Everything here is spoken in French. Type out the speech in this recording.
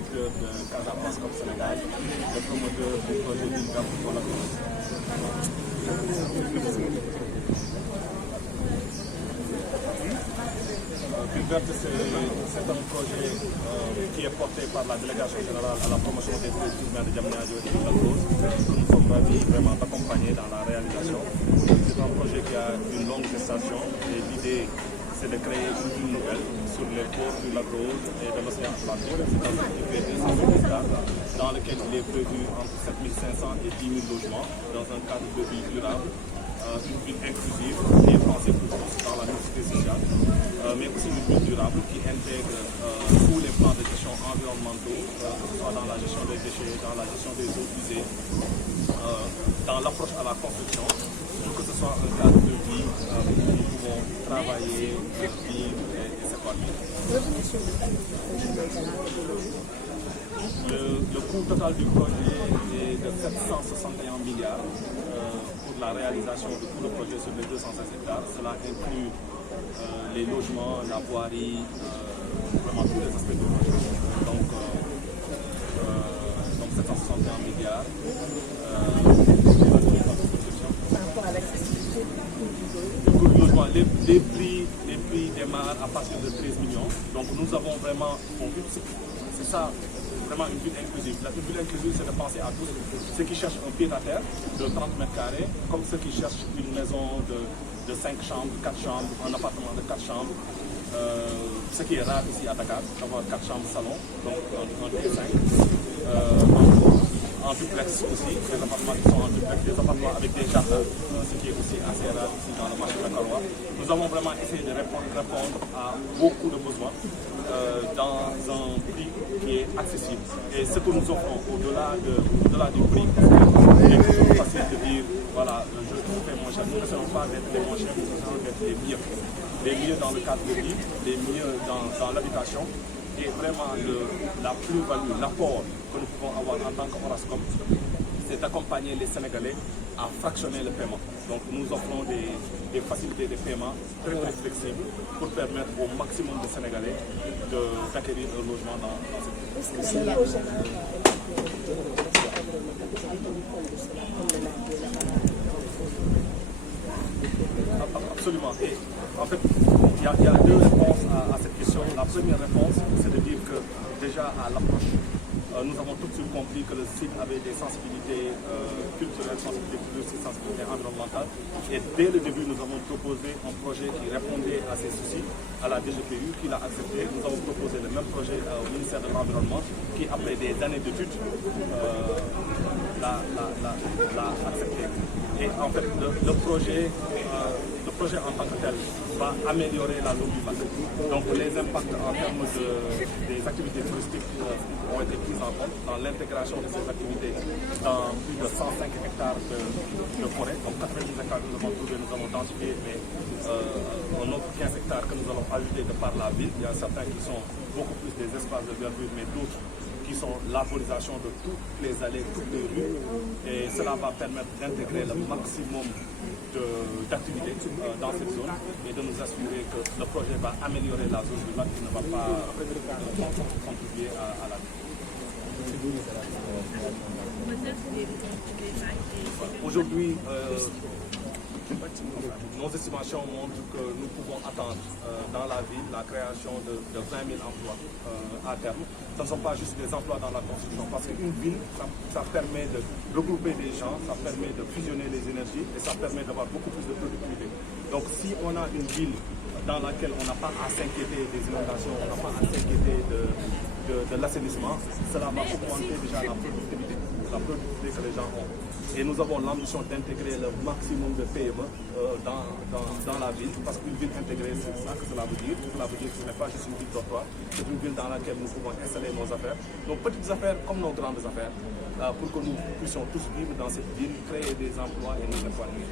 directeur de Casamance comme Sénégal, le promoteur du projet Ville Verte pour la cause. Ville Verte, c'est un projet qui est porté par la délégation générale à la promotion des produits urbains de Diamniadio et de la cause. Nous sommes ravis vraiment d'accompagner dans la réalisation. C'est un projet qui a une longue gestation et l'idée c'est de créer une ville nouvelle sur les ports du lac Rose et de l'océan Atlantique. C'est un site qui fait 200 hectares dans lequel il est prévu entre 7500 et 10 000 logements dans un cadre de vie durable, une ville inclusive qui est pensée pour tous dans la mixité sociale, mais aussi une ville durable qui intègre tous les plans de gestion environnementaux, que ce soit dans la gestion des déchets, dans la gestion des eaux usées, dans l'approche à la construction, pour que ce soit un cadre de vie où nous pouvons travailler, vivre et s'épanouir. Le coût total du projet est de 761 milliards pour la réalisation de tout le projet sur les 216 hectares. Cela inclut les logements, la voirie, vraiment tous les aspects du projet. Donc 761 milliards. Par rapport à l'accessibilité du coût du logement, les prix démarrent à partir de 13 millions. Donc nous avons vraiment, c'est ça, vraiment une ville inclusive. La ville inclusive, c'est de penser à tous ceux qui cherchent un pied à terre de 30 mètres carrés, comme ceux qui cherchent une maison de 5 chambres, 4 chambres, un appartement de 4 chambres. Ce qui est rare ici à Dakar, d'avoir 4 chambres salon, donc un T5. En duplex aussi, des appartements qui sont en duplex, des appartements avec des jardins, ce qui est aussi assez rare ici dans le marché dakarois. Nous avons vraiment essayé de répondre à beaucoup de besoins dans un prix qui est accessible. Et ce que nous offrons au-delà du prix, il est toujours facile de dire, voilà, je fais moins cher. Nous ne serons pas d'être les moins chers, nous serons d'être les mieux. Les mieux dans le cadre de vie, les mieux dans l'habitation. Et vraiment la plus-value, l'apport que nous pouvons avoir en tant qu'Orascom, c'est d'accompagner les Sénégalais à fractionner le paiement. Donc nous offrons des facilités de paiement très très flexibles pour permettre au maximum de Sénégalais d'acquérir un logement dans cette ville. est-ce que c'est lié au général? Absolument. Et en fait, il y a deux réponses à cette question. La première réponse, c'est de dire que déjà à l'approche, nous avons tout de suite compris que le site avait des sensibilités culturelles, sensibilités environnementales. Et dès le début, nous avons proposé un projet qui répondait à ces soucis à la DGPU, qui l'a accepté. Nous avons proposé le même projet au ministère de l'Environnement, qui après des années d'études l'a accepté. Et en fait, le projet en tant que tel va améliorer la zone du bassin. Donc les impacts en termes des activités touristiques ont été pris en compte dans l'intégration de ces activités dans plus de 105 hectares de forêt. Donc 90 hectares que nous avons trouvés, nous allons densifier, mais un autre 15 hectares que nous allons ajouter de par la ville. Il y a certains qui sont beaucoup plus des espaces de verdure, mais d'autres qui sont l'arborisation de toutes les allées, toutes les rues. Et cela va permettre d'intégrer le maximum d'activités dans cette zone et de nous assurer que le projet va améliorer la zone du lac qui ne va pas contribuer à la vie. Aujourd'hui, nos estimations montrent que nous pouvons attendre dans la ville la création de 20 000 emplois à terme. Ce ne sont pas juste des emplois dans la construction, parce qu'une ville, ça permet de regrouper des gens, ça permet de fusionner les énergies et ça permet d'avoir beaucoup plus de productivité. Donc si on a une ville dans laquelle on n'a pas à s'inquiéter des inondations, on n'a pas à s'inquiéter de l'assainissement, cela va augmenter déjà la productivité que les gens ont. Et nous avons l'ambition d'intégrer le maximum de PME dans la ville, parce qu'une ville intégrée, c'est ça que cela veut dire. Cela veut dire que ce n'est pas juste une ville dortoir, c'est une ville dans laquelle nous pouvons installer nos affaires, nos petites affaires comme nos grandes affaires, pour que nous puissions tous vivre dans cette ville, créer des emplois et nous épanouir.